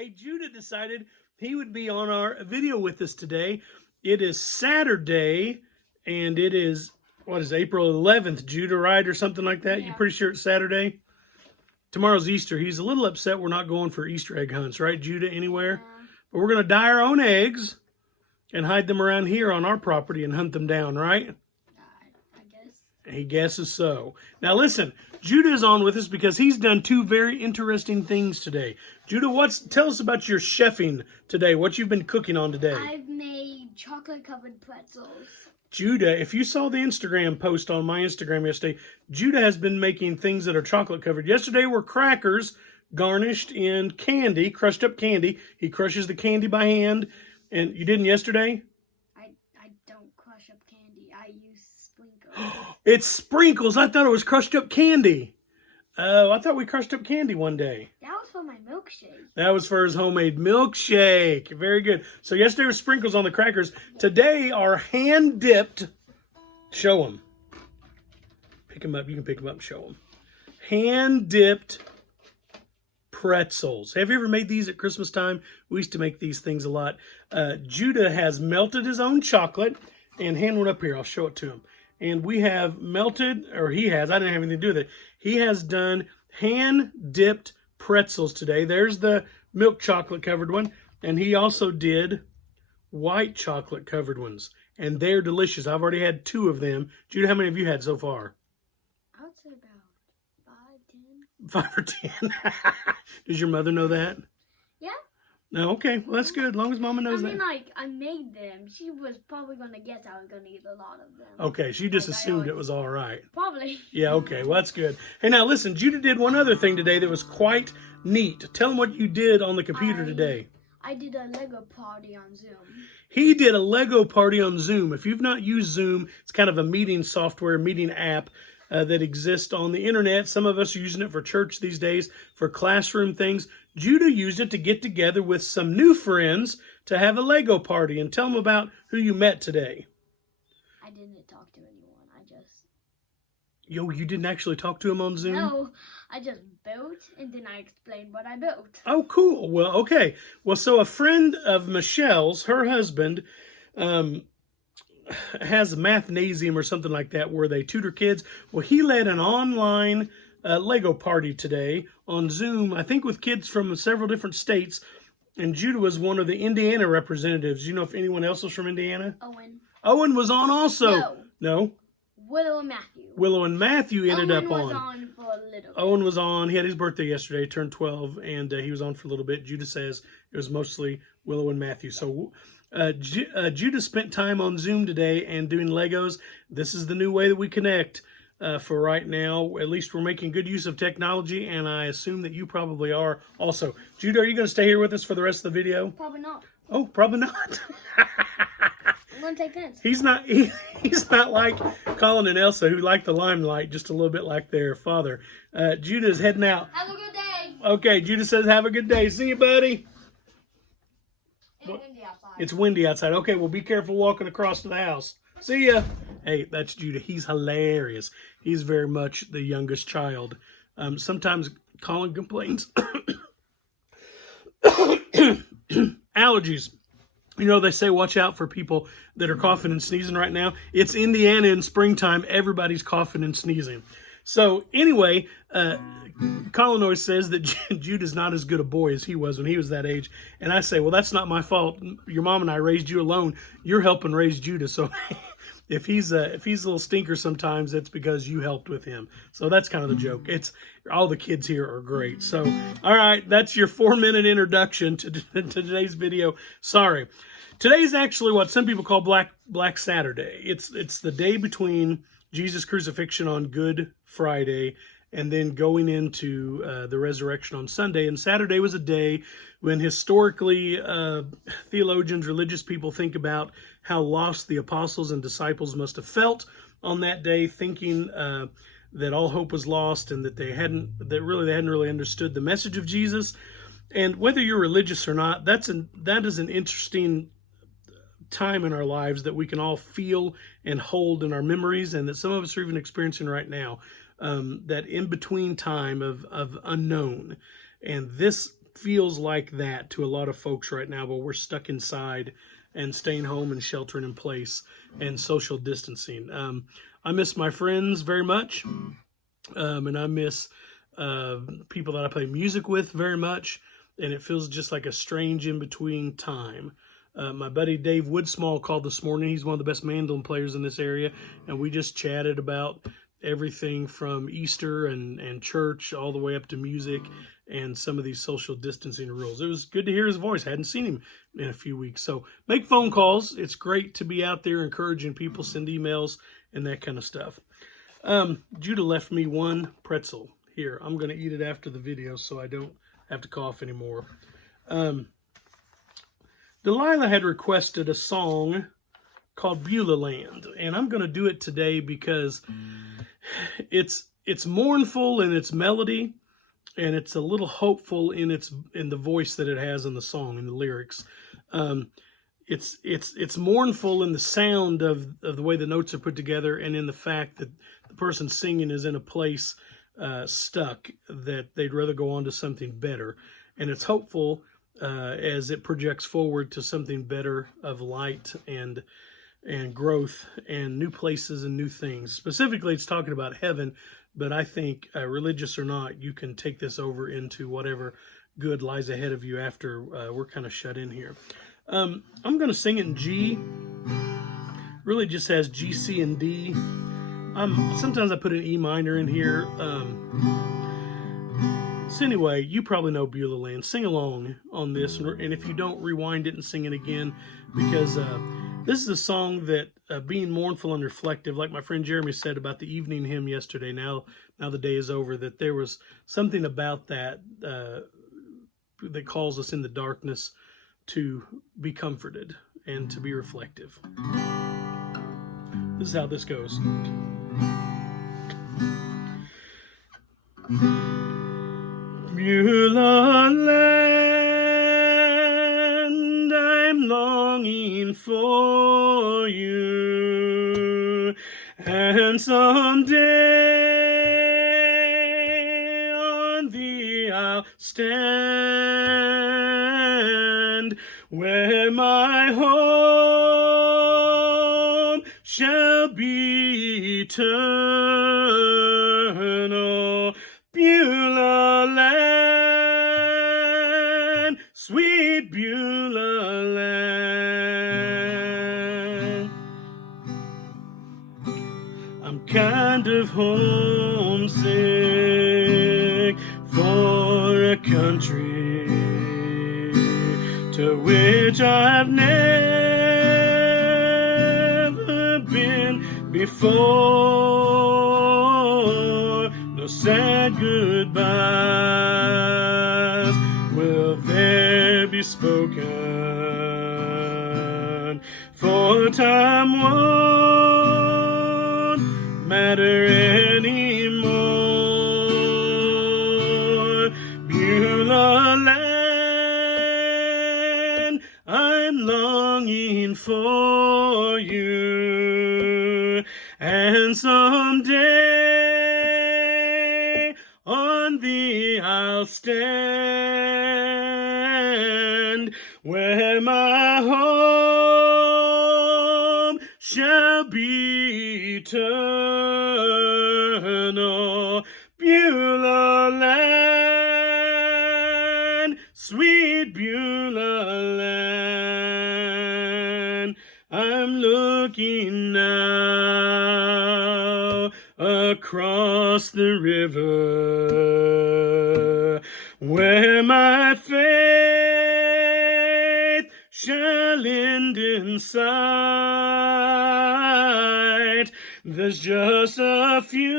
Hey, Judah decided he would be on our video with us today. It is Saturday, and it is, what is April 11th, Judah, right, or something like that? Yeah. You pretty sure it's Saturday? Tomorrow's Easter. He's a little upset we're not going for Easter egg hunts, right, Judah, anywhere? Yeah. But we're going to dye our own eggs and hide them around here on our property and hunt them down, right? I guess. He guesses so. Now listen, Judah is on with us because he's done two very interesting things today. Judah, tell us about your chefing today. What you've been cooking on today? I've made chocolate-covered pretzels. Judah, if you saw the Instagram post on my Instagram yesterday, Judah has been making things that are chocolate-covered. Yesterday were crackers garnished in candy, crushed up candy. He crushes the candy by hand. And you didn't yesterday? I don't crush up candy. I use sprinkles. It's sprinkles. I thought it was crushed up candy. Oh, I thought we crushed up candy one day. That was for my milkshake. That was for his homemade milkshake. Very good. So yesterday was sprinkles on the crackers. Today are hand-dipped. Show them. Pick them up. You can pick them up and show them. Hand-dipped pretzels. Have you ever made these at Christmas time? We used to make these things a lot. Judah has melted his own chocolate. And hand one up here. I'll show it to him. And we have melted, or he has, I didn't have anything to do with it. He has done hand-dipped pretzels today. There's the milk chocolate covered one. And he also did white chocolate covered ones. And they're delicious. I've already had 2 of them. Judah, how many have you had so far? I would say about 5, 10. 5 or 10. Does your mother know that? Yeah. No, okay. Well, that's good. As long as Mama knows that. I made them. She was probably going to guess I was going to eat a lot of them. Okay, she just assumed it was all right. Probably. Yeah, okay. Well, that's good. Hey, now listen. Judah did one other thing today that was quite neat. Tell them what you did on the computer today. I did a Lego party on Zoom. He did a Lego party on Zoom. If you've not used Zoom, it's kind of a meeting software, meeting app that exists on the internet. Some of us are using it for church these days, for classroom things. Judah used it to get together with some new friends to have a Lego party. And tell them about who you met today. I didn't talk to anyone. I just... Yo, you didn't actually talk to him on Zoom? No, I just built and then I explained what I built. Oh, cool. Well, okay. Well, so a friend of Michelle's, her husband, has a mathnasium or something like that where they tutor kids. Well, he led an online Lego party today on Zoom, I think with kids from several different states. And Judah was one of the Indiana representatives. Do you know if anyone else was from Indiana? Owen. Owen was on also. No. Willow and Matthew. Willow and Matthew ended up on. Owen was on for a little bit. Owen was on. He had his birthday yesterday, turned 12, and he was on for a little bit. Judah says it was mostly Willow and Matthew. So Judah spent time on Zoom today and doing Legos. This is the new way that we connect for right now. At least we're making good use of technology, and I assume that you probably are also. Judah, are you going to stay here with us for the rest of the video? Probably not. Oh, probably not. I'm going to take this. He's not like Colin and Elsa, who like the limelight just a little bit like their father. Judah's heading out. Have a good day. Okay, Judah says have a good day. See you, buddy. It's windy outside. It's windy outside. Okay, well, be careful walking across to the house. See ya. Hey, that's Judah. He's hilarious. He's very much the youngest child. Sometimes Colin complains. Allergies. You know, they say watch out for people that are coughing and sneezing right now. It's Indiana in springtime. Everybody's coughing and sneezing. So anyway, Colin always says that Judah's not as good a boy as he was when he was that age. And I say, well, that's not my fault. Your mom and I raised you alone. You're helping raise Judah. So if he's a little stinker sometimes, it's because you helped with him. So that's kind of the joke. It's all the kids here are great. So, all right, that's your 4-minute introduction to today's video. Sorry. Today's actually what some people call Black Saturday. It's the day between Jesus' crucifixion on Good Friday and then going into the resurrection on Sunday. And Saturday was a day when historically theologians, religious people think about how lost the apostles and disciples must have felt on that day, thinking that all hope was lost and that they hadn't really understood the message of Jesus. And whether you're religious or not, that is an interesting time in our lives that we can all feel and hold in our memories, and that some of us are even experiencing right now, that in-between time of unknown. And this feels like that to a lot of folks right now, but we're stuck inside and staying home and sheltering in place and social distancing. I miss my friends very much, and I miss people that I play music with very much, and it feels just like a strange in-between time. My buddy Dave Woodsmall called this morning. He's one of the best mandolin players in this area, and we just chatted about everything from Easter and church all the way up to music and some of these social distancing rules. It was good to hear his voice. I hadn't seen him in a few weeks. So make phone calls. It's great to be out there encouraging people, send emails and that kind of stuff. Judah left me one pretzel here. I'm going to eat it after the video so I don't have to cough anymore. Delilah had requested a song called Beulah Land, and I'm going to do it today because it's mournful in its melody, and it's a little hopeful in the voice that it has in the song, in the lyrics. It's mournful in the sound of the way the notes are put together, and in the fact that the person singing is in a place stuck that they'd rather go on to something better. And it's hopeful as it projects forward to something better of light and growth and new places and new things. Specifically, it's talking about heaven, but I think, religious or not, you can take this over into whatever good lies ahead of you after we're kind of shut in here. I'm going to sing it in G. Really just has G, C, and D. Sometimes I put an E minor in here. So anyway, you probably know Beulah Land. Sing along on this, and if you don't, rewind it and sing it again, because this is a song that, being mournful and reflective, like my friend Jeremy said about the evening hymn yesterday, now the day is over, that there was something about that that calls us in the darkness to be comforted and to be reflective. This is how this goes. Beulah land, I'm longing for you, and someday on thee I'll stand, where my home shall be eternal. Beulah land, sweet Beulah land. I'm kind of homesick for a country to which I've never been before. No sad goodbyes will there be spoken, for time won't matter anymore. Beulah land, I'm longing for you, and someday on thee I'll stand, where my home shall be eternal. Beulah land, sweet Beulah land. I'm looking now across the river, where my faith shall end in sight. There's just a few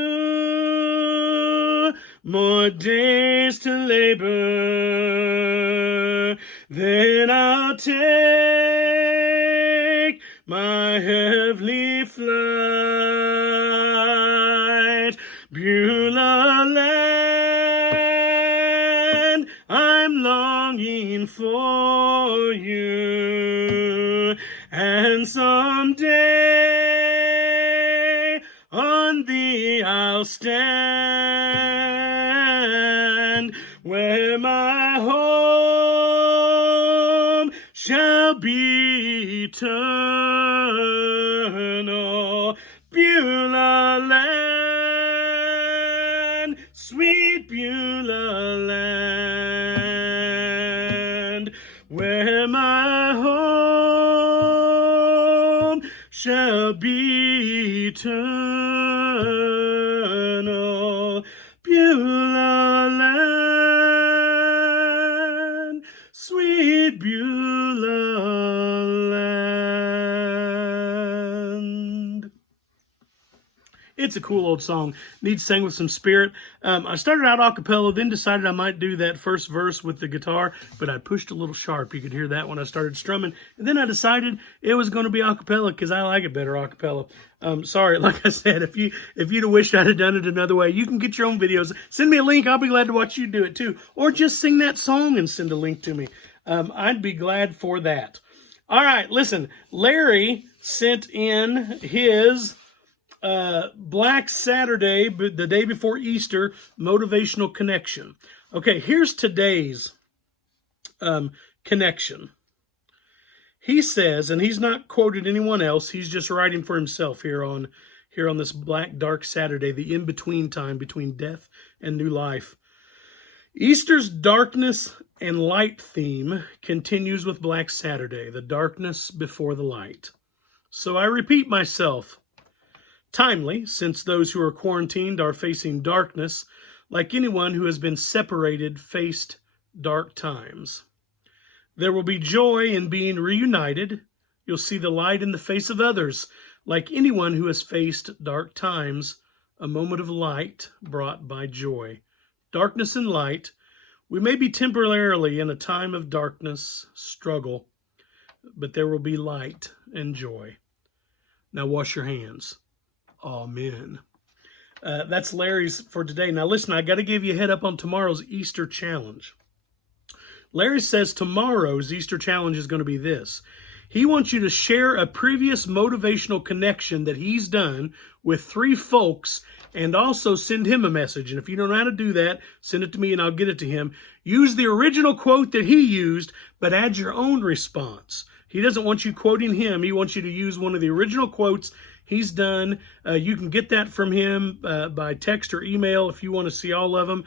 more days to labor, then I'll take my heavenly flight. Beulah land, I'm longing for you, and someday on thee I'll stand, where my home shall be eternal. Beulah land, sweet Beulah land, where my home shall be eternal. Beulah land, sweet Beulah land. It's a cool old song. Needs sang with some spirit. I started out a cappella, then decided I might do that first verse with the guitar, but I pushed a little sharp. You could hear that when I started strumming. And then I decided it was going to be a cappella because I like it better a cappella. Sorry, like I said, if you'd have wished I'd have done it another way, you can get your own videos. Send me a link. I'll be glad to watch you do it too. Or just sing that song and send a link to me. I'd be glad for that. All right, listen. Larry sent in his Black Saturday, the day before Easter, motivational connection. Okay, here's today's connection. He says, and he's not quoted anyone else, he's just writing for himself here on this Black Dark Saturday, the in-between time between death and new life. Easter's darkness and light theme continues with Black Saturday, the darkness before the light. So I repeat myself. Timely, since those who are quarantined are facing darkness, like anyone who has been separated faced dark times. There will be joy in being reunited. You'll see the light in the face of others, like anyone who has faced dark times, a moment of light brought by joy. Darkness and light. We may be temporarily in a time of darkness, struggle, but there will be light and joy. Now wash your hands. Amen. That's Larry's for today. Now listen, I got to give you a head up on tomorrow's Easter challenge. Larry says tomorrow's Easter challenge is going to be this. He wants you to share a previous motivational connection that he's done with 3 folks and also send him a message. And if you don't know how to do that, send it to me and I'll get it to him. Use the original quote that he used, but add your own response. He doesn't want you quoting him. He wants you to use one of the original quotes he's done. You can get that from him by text or email if you want to see all of them,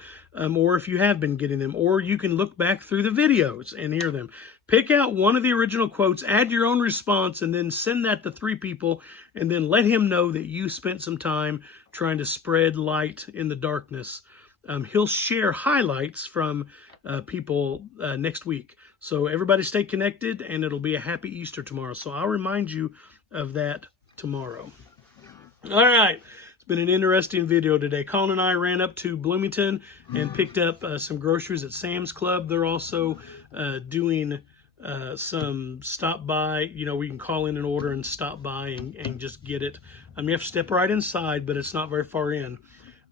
or if you have been getting them, or you can look back through the videos and hear them. Pick out one of the original quotes, add your own response, and then send that to 3 people, and then let him know that you spent some time trying to spread light in the darkness. He'll share highlights from people next week. So everybody stay connected, and it'll be a happy Easter tomorrow. So I'll remind you of that tomorrow. All right. It's been an interesting video today. Colin and I ran up to Bloomington and picked up some groceries at Sam's Club. They're also doing some stop by. You know, we can call in an order and stop by and just get it. You have to step right inside, but it's not very far in.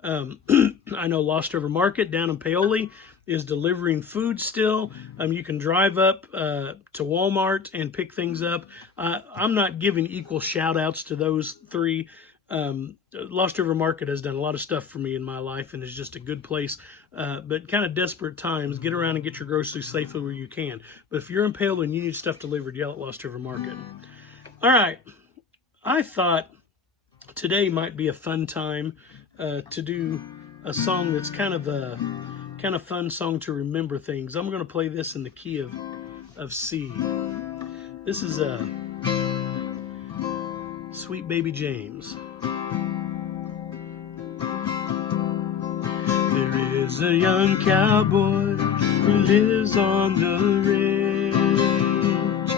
I know Lost River Market down in Paoli is delivering food still. You can drive up to Walmart and pick things up. I'm not giving equal shout outs to those 3. Lost River Market has done a lot of stuff for me in my life and is just a good place. But kind of desperate times, get around and get your groceries safely where you can. But if you're in Paoli and you need stuff delivered, yell at Lost River Market. All right. I thought today might be a fun time to do a song that's kind of a fun song to remember things. I'm going to play this in the key of C. This is Sweet Baby James. There is a young cowboy who lives on the range.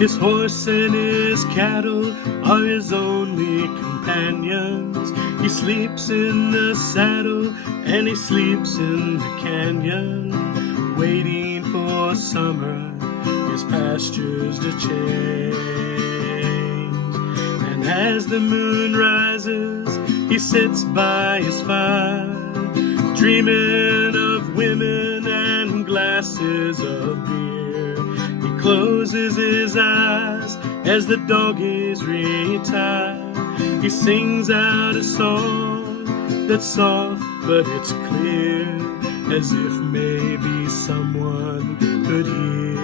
His horse and his cattle are his only companions. He sleeps in the saddle and he sleeps in the canyon, waiting for summer, his pastures to change. And as the moon rises, he sits by his fire, dreaming of women and glasses of beer. He closes his eyes as the doggies retire. He sings out a song that's soft, but it's clear. as if maybe someone could hear.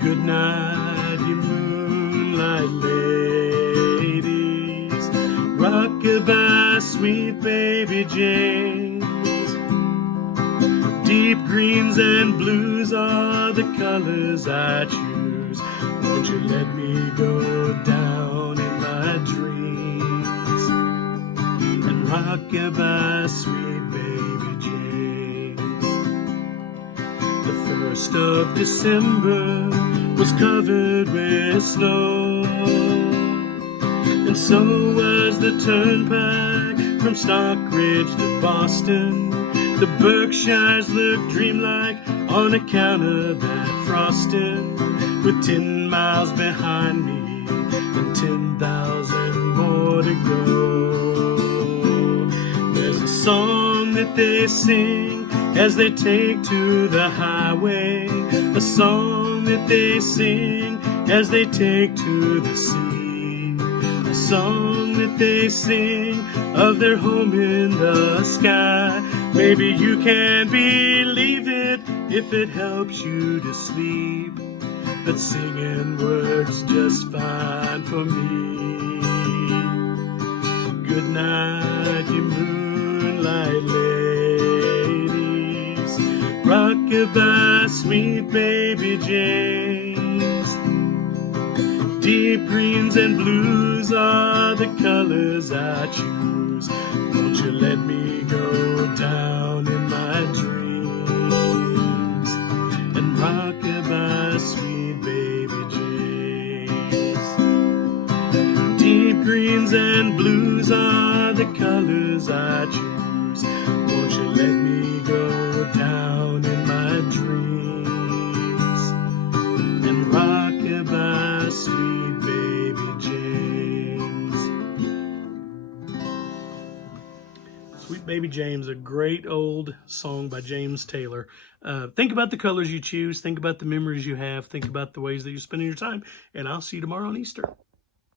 Good night, you moonlight ladies, rock-a-bye, sweet baby James. Deep greens and blues are the colors I choose. Won't you let me go down in my dreams and rock-a-bye, sweet baby James. The 1st of December was covered with snow, and so was the turnpike from Stockbridge to Boston. The Berkshires look dreamlike on account of that frosting, with 10 miles behind me and 10,000 more to go. There's a song that they sing as they take to the highway, a song that they sing as they take to the sea, a song that they sing of their home in the sky. Maybe you can believe it if it helps you to sleep, but singing works just fine for me. Good night, you moonlight ladies, rock-a-bye, sweet baby James. Deep greens and blues are the colors I choose. Won't you let me go down in my dreams and rock-a-bye, sweet baby James. Deep greens and blues are the colors I choose. Won't you let me go down in my dreams and rock-a-bye, sweet baby James. Sweet Baby James, a great old song by James Taylor. Think about the colors you choose. Think about the memories you have. Think about the ways that you're spending your time. And I'll see you tomorrow on Easter.